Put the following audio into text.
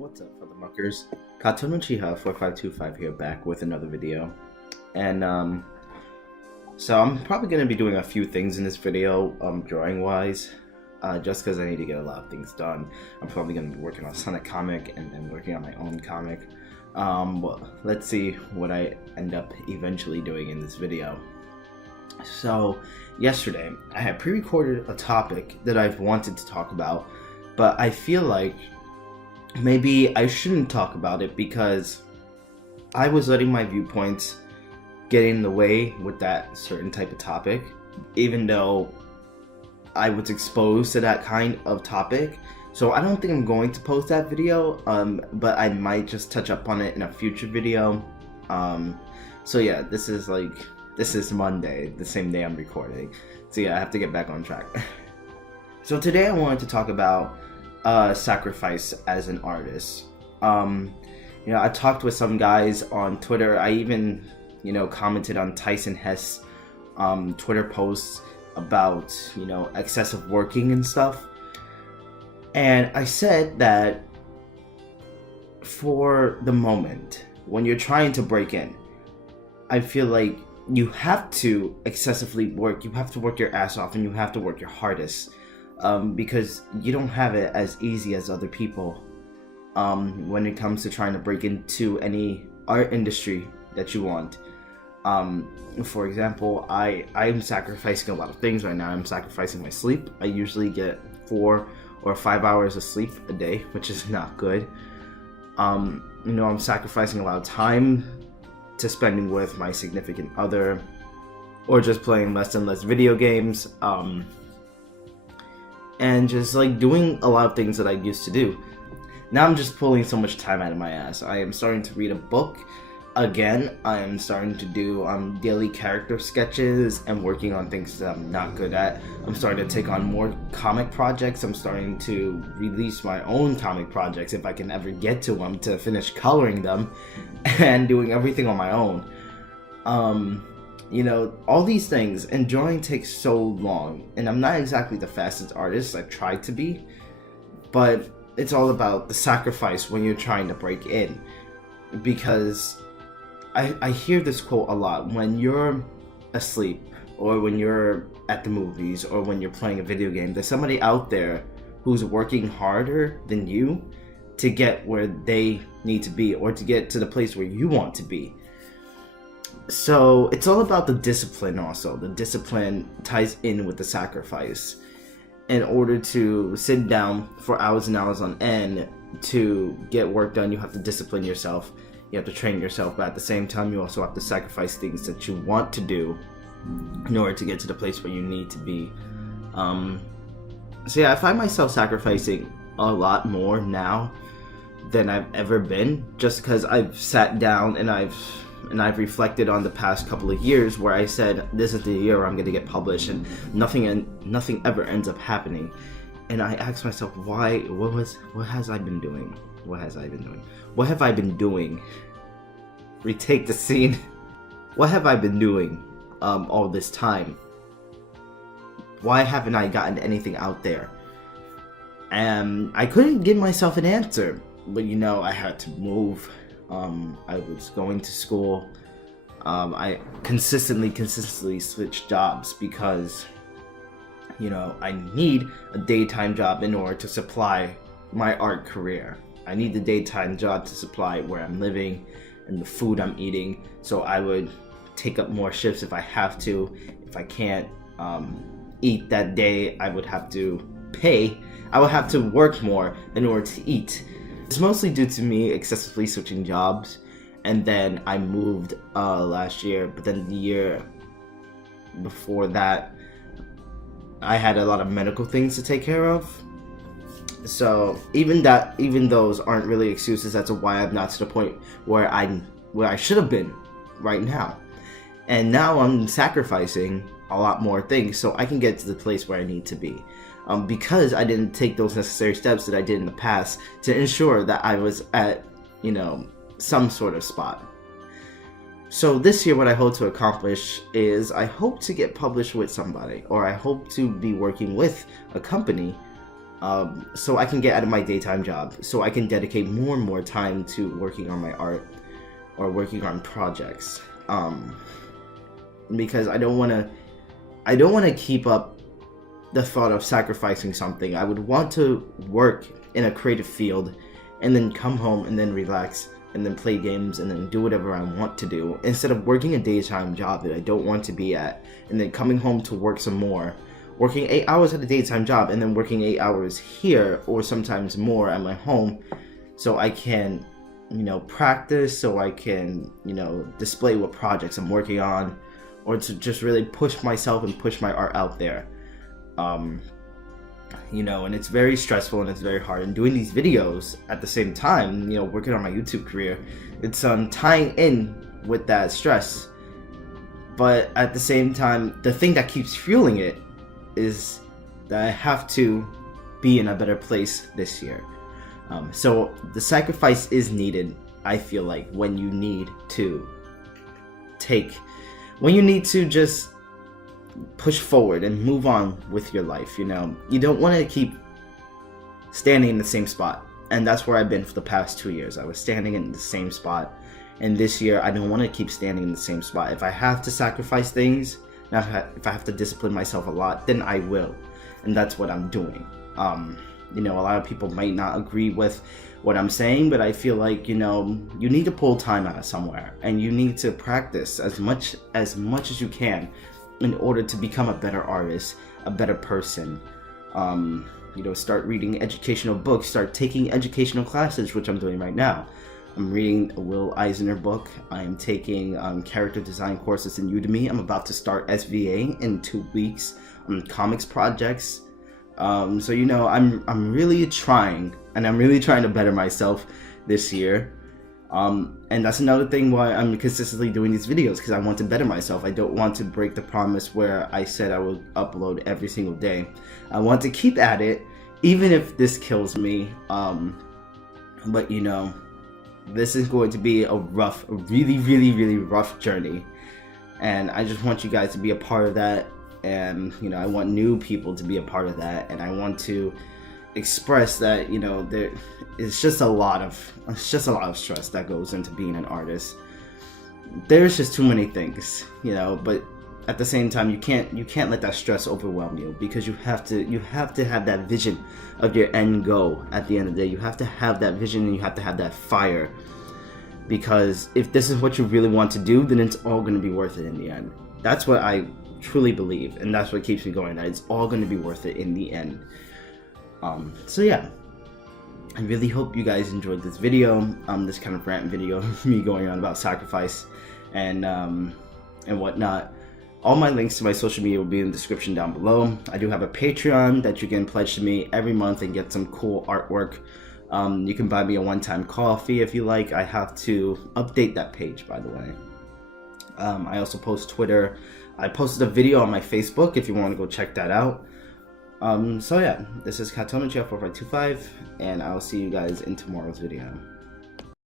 What's up, fellow muckers? Katono Chiha 4525 here, back with another video. And so I'm probably going to be doing a few things in this video, drawing wise, just because I need to get a lot of things done. I'm probably going to be working on Sonic comic and then working on my own comic. Well, let's see what I end up eventually doing in this video. So yesterday I had pre-recorded a topic that I've wanted to talk about, but I feel like maybe I shouldn't talk about it because I was letting my viewpoints get in the way with that certain type of topic, even though I was exposed to that kind of topic. So I don't think I'm going to post that video, but I might just touch up on it in a future video. So yeah, this is Monday, the same day I'm recording. So yeah, I have to get back on track. So today I wanted to talk about sacrifice as an artist. I talked with some guys on Twitter. I even, commented on Tyson Hess Twitter posts about, excessive working and stuff. And I said that for the moment, when you're trying to break in, I feel like you have to excessively work. You have to work your ass off and you have to work your hardest. Because you don't have it as easy as other people when it comes to trying to break into any art industry that you want. For example, I'm sacrificing a lot of things right now. I'm sacrificing my sleep. I usually get 4 or 5 hours of sleep a day, which is not good. I'm sacrificing a lot of time to spending with my significant other, or just playing less and less video games. And just doing a lot of things that I used to do. Now I'm just pulling so much time out of my ass. I am starting to read a book again. I am starting to do daily character sketches and working on things that I'm not good at. I'm starting to take on more comic projects. I'm starting to release my own comic projects if I can ever get to them, to finish coloring them and doing everything on my own. All these things, and drawing takes so long, and I'm not exactly the fastest artist. I try to be, but it's all about the sacrifice when you're trying to break in, because I hear this quote a lot: when you're asleep, or when you're at the movies, or when you're playing a video game, there's somebody out there who's working harder than you to get where they need to be, or to get to the place where you want to be. So it's all about the discipline also. The discipline ties in with the sacrifice. In order to sit down for hours and hours on end to get work done, you have to discipline yourself. You have to train yourself, but at the same time, you also have to sacrifice things that you want to do in order to get to the place where you need to be. So yeah, I find myself sacrificing a lot more now than I've ever been, just because I've sat down and I've reflected on the past couple of years where I said, this is the year where I'm going to get published, and nothing ever ends up happening. And I asked myself, why? What has I been doing? What have I been doing? Retake the scene. What have I been doing all this time? Why haven't I gotten anything out there? And I couldn't give myself an answer, but I had to move. I was going to school. I consistently switched jobs because, I need a daytime job in order to supply my art career. I need the daytime job to supply where I'm living and the food I'm eating. So I would take up more shifts if I have to. If I can't eat that day, I would have to work more in order to eat. It's mostly due to me excessively switching jobs, and then I moved last year, but then the year before that I had a lot of medical things to take care of. So even those aren't really excuses as to why I'm not to the point where I should have been right now. And now I'm sacrificing a lot more things so I can get to the place where I need to be. Because I didn't take those necessary steps that I did in the past to ensure that I was at, some sort of spot. So this year, what I hope to accomplish is I hope to get published with somebody, or I hope to be working with a company so I can get out of my daytime job, so I can dedicate more and more time to working on my art or working on projects. Because I don't want to keep up the thought of sacrificing something. I would want to work in a creative field and then come home and then relax and then play games and then do whatever I want to do, instead of working a daytime job that I don't want to be at and then coming home to work some more, working 8 hours at a daytime job and then working 8 hours here or sometimes more at my home, so I can, practice, so I can, display what projects I'm working on, or to just really push myself and push my art out there. And it's very stressful and it's very hard. And doing these videos at the same time, working on my YouTube career, it's tying in with that stress. But at the same time, the thing that keeps fueling it is that I have to be in a better place this year. So the sacrifice is needed, I feel like, when you need to just push forward and move on with your life. You don't want to keep standing in the same spot, and that's where I've been for the past 2 years. I was standing in the same spot, and this year I don't want to keep standing in the same spot. If I have to sacrifice things, if I have to discipline myself a lot, then I will, and that's what I'm doing. A lot of people might not agree with what I'm saying, but I feel like, you need to pull time out of somewhere, and you need to practice as much as you can in order to become a better artist, a better person. Start reading educational books, start taking educational classes, which I'm doing right now. I'm reading a Will Eisner book. I am taking character design courses in Udemy. I'm about to start SVA in 2 weeks. Comics projects. I'm really trying, and I'm really trying to better myself this year. And that's another thing why I'm consistently doing these videos, because I want to better myself. I don't want to break the promise where I said I would upload every single day. I want to keep at it, even if this kills me. But this is going to be a really, really, really rough journey. And I just want you guys to be a part of that. And, I want new people to be a part of that. And I want to express that, there is just a lot of stress that goes into being an artist. There's just too many things, but at the same time, you can't let that stress overwhelm you, because you have to have that vision of your end goal. At the end of the day, you have to have that vision, and you have to have that fire, because if this is what you really want to do, then it's all going to be worth it in the end. That's what I truly believe, and that's what keeps me going, that it's all going to be worth it in the end. So yeah, I really hope you guys enjoyed this video, this kind of rant video of me going on about sacrifice and whatnot. All my links to my social media will be in the description down below. I do have a Patreon that you can pledge to me every month and get some cool artwork. You can buy me a one-time coffee if you like. I have to update that page, by the way. I also post Twitter. I posted a video on my Facebook if you want to go check that out. So yeah, this is Katomichi 4525, and I'll see you guys in tomorrow's video.